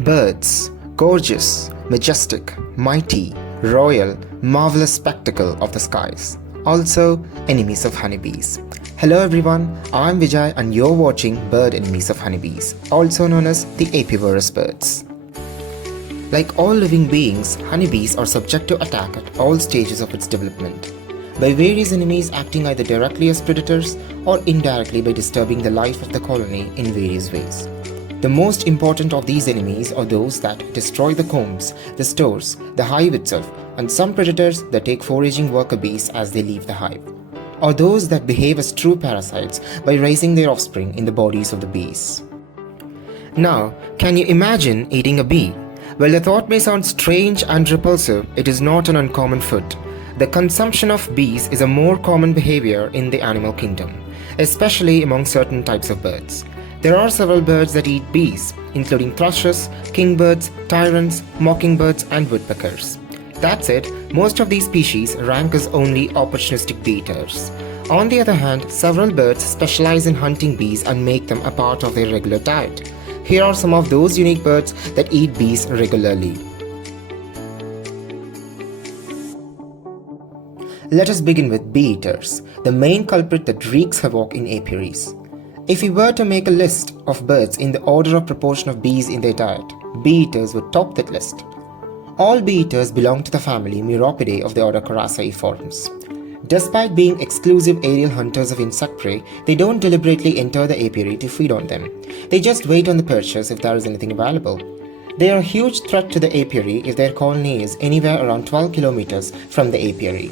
Birds, gorgeous, majestic, mighty, royal, marvelous spectacle of the skies. Also, enemies of honeybees. Hello everyone, I'm Vijay and you're watching Bird Enemies of Honeybees, also known as the Apivorous birds. Like all living beings, honeybees are subject to attack at all stages of its development, by various enemies acting either directly as predators or indirectly by disturbing the life of the colony in various ways. The most important of these enemies are those that destroy the combs, the stores, the hive itself, and some predators that take foraging worker bees as they leave the hive, or those that behave as true parasites by raising their offspring in the bodies of the bees. Now, can you imagine eating a bee? While the thought may sound strange and repulsive, it is not an uncommon food. The consumption of bees is a more common behavior in the animal kingdom, especially among certain types of birds. There are several birds that eat bees, including thrushes, kingbirds, tyrants, mockingbirds, and woodpeckers. That said, most of these species rank as only opportunistic bee eaters. On the other hand, several birds specialize in hunting bees and make them a part of their regular diet. Here are some of those unique birds that eat bees regularly. Let us begin with bee eaters, the main culprit that wreaks havoc in apiaries. If we were to make a list of birds in the order of proportion of bees in their diet, bee eaters would top that list. All bee eaters belong to the family Meropidae of the order Apivorous. Despite being exclusive aerial hunters of insect prey, they don't deliberately enter the apiary to feed on them. They just wait on the perches if there is anything available. They are a huge threat to the apiary if their colony is anywhere around 12 kilometers from the apiary.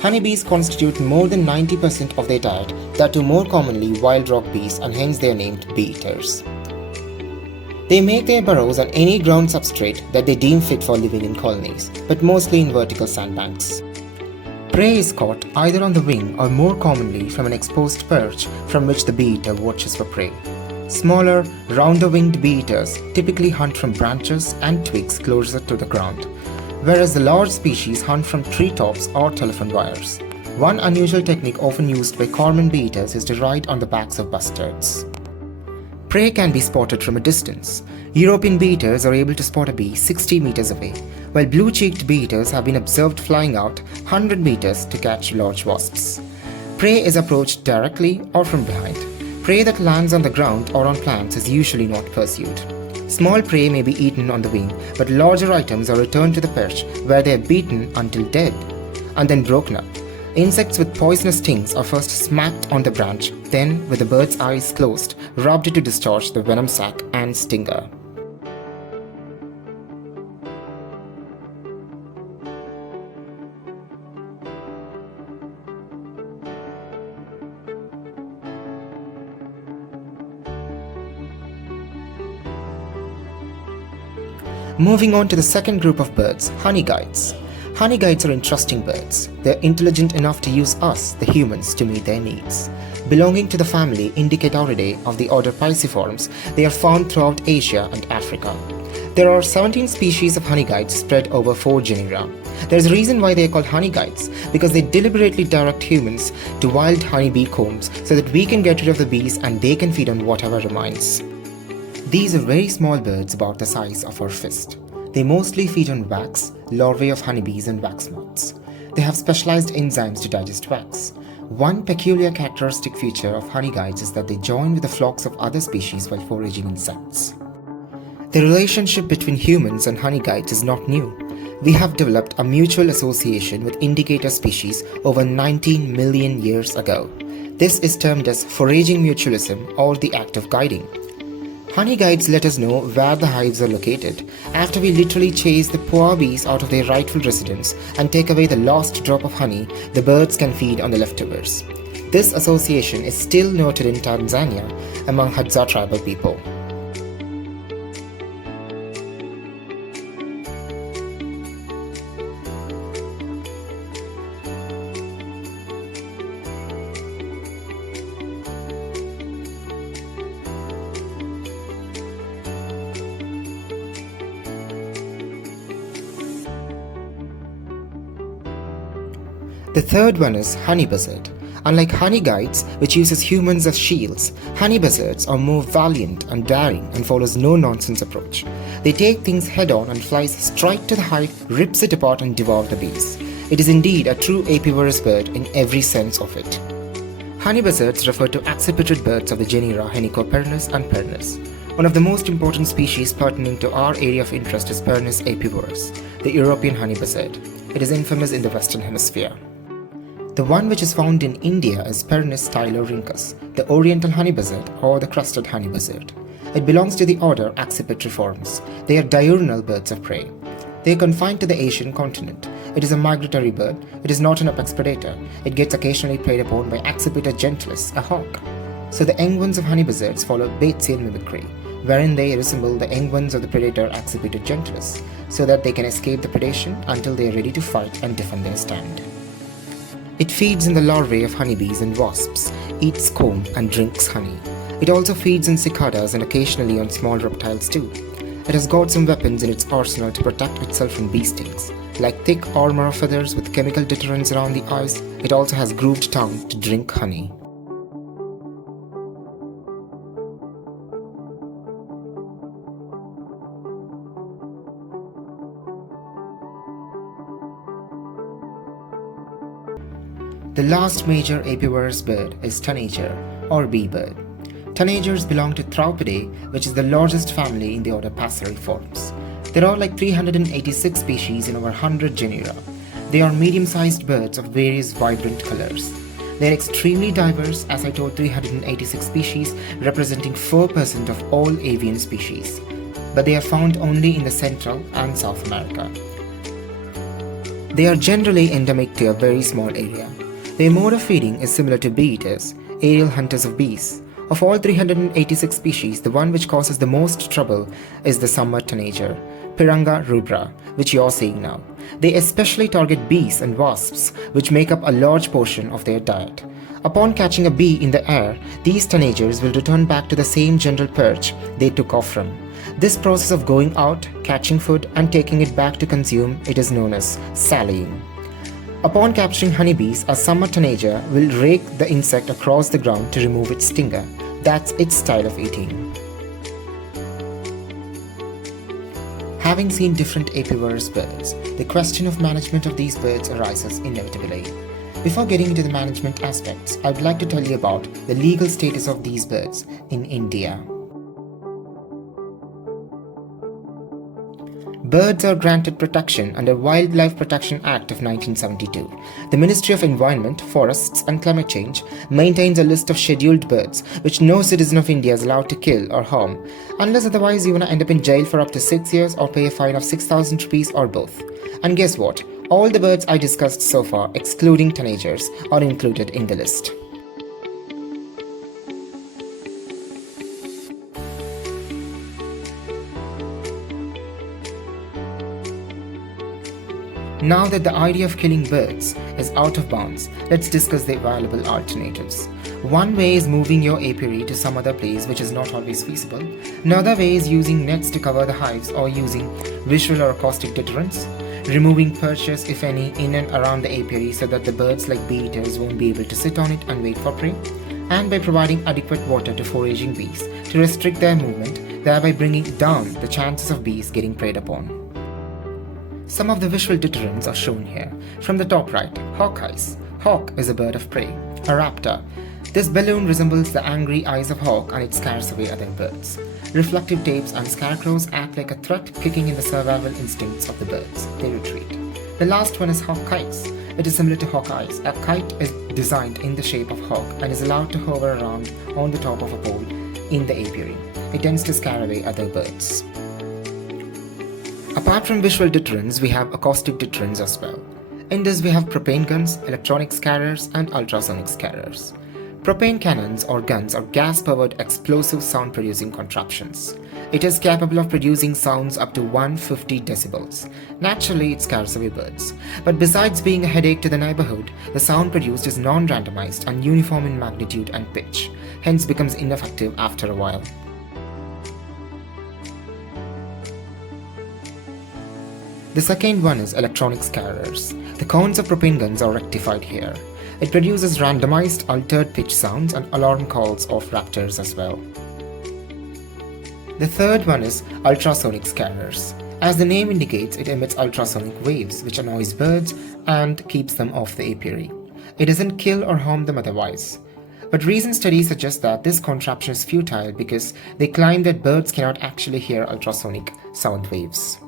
Honeybees constitute more than 90% of their diet, that too more commonly wild rock bees, and hence they are named bee eaters. They make their burrows on any ground substrate that they deem fit for living in colonies, but mostly in vertical sandbanks. Prey is caught either on the wing or more commonly from an exposed perch from which the bee eater watches for prey. Smaller, rounder-winged bee eaters typically hunt from branches and twigs closer to the ground, whereas the large species hunt from treetops or telephone wires. One unusual technique often used by cormorant bee eaters is to ride on the backs of bustards. Prey can be spotted from a distance. European bee eaters are able to spot a bee 60 meters away, while blue-cheeked bee eaters have been observed flying out 100 meters to catch large wasps. Prey is approached directly or from behind. Prey that lands on the ground or on plants is usually not pursued. Small prey may be eaten on the wing, but larger items are returned to the perch where they are beaten until dead and then broken up. Insects with poisonous stings are first smacked on the branch, then, with the bird's eyes closed, rubbed to discharge the venom sac and stinger. Moving on to the second group of birds, honeyguides. Honeyguides are interesting birds. They are intelligent enough to use us, the humans, to meet their needs. Belonging to the family Indicatoridae of the order Pisciformes, they are found throughout Asia and Africa. There are 17 species of honeyguides spread over 4 genera. There is a reason why they are called honeyguides, because they deliberately direct humans to wild honeybee combs so that we can get rid of the bees and they can feed on whatever remains. These are very small birds about the size of our fist. They mostly feed on wax, larvae of honeybees and wax moths. They have specialized enzymes to digest wax. One peculiar characteristic feature of honeyguides is that they join with the flocks of other species while foraging insects. The relationship between humans and honeyguides is not new. We have developed a mutual association with indicator species over 19 million years ago. This is termed as foraging mutualism or the act of guiding. Honeyguides let us know where the hives are located. After we literally chase the poor bees out of their rightful residence and take away the last drop of honey, the birds can feed on the leftovers. This association is still noted in Tanzania among Hadza tribal people. The third one is honey buzzard. Unlike honey guides, which uses humans as shields, honey buzzards are more valiant and daring and follows no-nonsense approach. They take things head-on and flies straight to the hive, rips it apart and devours the bees. It is indeed a true apivorous bird in every sense of it. Honey buzzards refer to accipitrid birds of the genera Henicopernus and Pernus. One of the most important species pertaining to our area of interest is Pernus apivorous, the European honey buzzard. It is infamous in the Western Hemisphere. The one which is found in India is Pernus stylorhynchus, the oriental honey buzzard or the crested honey buzzard. It belongs to the order Accipitriformes. They are diurnal birds of prey. They are confined to the Asian continent. It is a migratory bird. It is not an apex predator. It gets occasionally preyed upon by Accipiter gentilis, a hawk. So the young ones of honey buzzards follow Batesian mimicry, wherein they resemble the young ones of the predator Accipiter gentilis, so that they can escape the predation until they are ready to fight and defend their stand. It feeds in the larvae of honeybees and wasps, eats comb and drinks honey. It also feeds in cicadas and occasionally on small reptiles too. It has got some weapons in its arsenal to protect itself from bee stings. Like thick armor of feathers with chemical deterrents around the eyes, it also has grooved tongue to drink honey. The last major apivorous bird is tanager or bee bird. Tanagers belong to Thraupidae, which is the largest family in the order Passeriformes. There are like 386 species in over 100 genera. They are medium-sized birds of various vibrant colors. They are extremely diverse, as I told, 386 species representing 4% of all avian species. But they are found only in the Central and South America. They are generally endemic to a very small area. Their mode of feeding is similar to bee-eaters, aerial hunters of bees. Of all 386 species, the one which causes the most trouble is the summer tanager, Pyranga rubra, which you are seeing now. They especially target bees and wasps, which make up a large portion of their diet. Upon catching a bee in the air, these tanagers will return back to the same general perch they took off from. This process of going out, catching food, and taking it back to consume, it is known as sallying. Upon capturing honeybees, a summer tanager will rake the insect across the ground to remove its stinger. That's its style of eating. Having seen different apivorous birds, the question of management of these birds arises inevitably. Before getting into the management aspects, I would like to tell you about the legal status of these birds in India. Birds are granted protection under Wildlife Protection Act of 1972. The Ministry of Environment, Forests and Climate Change maintains a list of scheduled birds which no citizen of India is allowed to kill or harm, unless otherwise you want to end up in jail for up to 6 years or pay a fine of 6,000 rupees or both. And guess what? All the birds I discussed so far, excluding tanagers, are included in the list. Now that the idea of killing birds is out of bounds, let's discuss the available alternatives. One way is moving your apiary to some other place, which is not always feasible. Another way is using nets to cover the hives or using visual or acoustic deterrents. Removing perches, if any, in and around the apiary so that the birds like bee-eaters won't be able to sit on it and wait for prey. And by providing adequate water to foraging bees to restrict their movement, thereby bringing down the chances of bees getting preyed upon. Some of the visual deterrents are shown here. From the top right, hawk eyes. Hawk is a bird of prey, a raptor. This balloon resembles the angry eyes of hawk and it scares away other birds. Reflective tapes and scarecrows act like a threat, kicking in the survival instincts of the birds. They retreat. The last one is hawk kites. It is similar to hawk eyes. A kite is designed in the shape of hawk and is allowed to hover around on the top of a pole in the apiary. It tends to scare away other birds. Apart from visual deterrents, we have acoustic deterrents as well. In this we have propane guns, electronic scarers and ultrasonic scarers. Propane cannons or guns are gas-powered explosive sound-producing contraptions. It is capable of producing sounds up to 150 decibels. Naturally, it scares away birds. But besides being a headache to the neighborhood, the sound produced is non-randomized and uniform in magnitude and pitch, hence becomes ineffective after a while. The second one is electronic scarers. The cones of propane guns are rectified here. It produces randomized altered pitch sounds and alarm calls of raptors as well. The third one is ultrasonic scanners. As the name indicates, it emits ultrasonic waves which annoys birds and keeps them off the apiary. It doesn't kill or harm them otherwise. But recent studies suggest that this contraption is futile because they claim that birds cannot actually hear ultrasonic sound waves.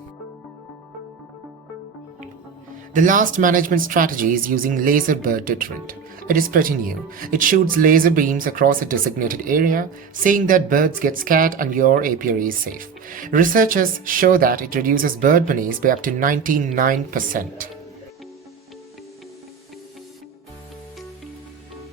The last management strategy is using laser bird deterrent. It is pretty new. It shoots laser beams across a designated area, saying that birds get scared and your apiary is safe. Researchers show that it reduces bird menace by up to 99%.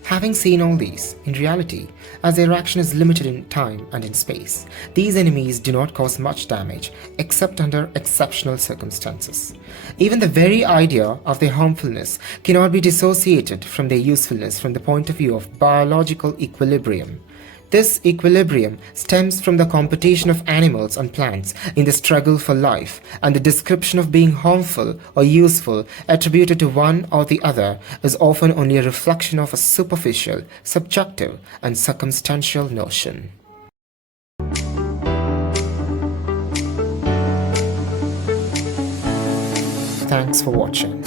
Having seen all these, in reality, as their action is limited in time and in space, these enemies do not cause much damage except under exceptional circumstances. Even the very idea of their harmfulness cannot be dissociated from their usefulness from the point of view of biological equilibrium. This equilibrium stems from the competition of animals and plants in the struggle for life, and the description of being harmful or useful attributed to one or the other is often only a reflection of a superficial, subjective, and circumstantial notion. Thanks for watching.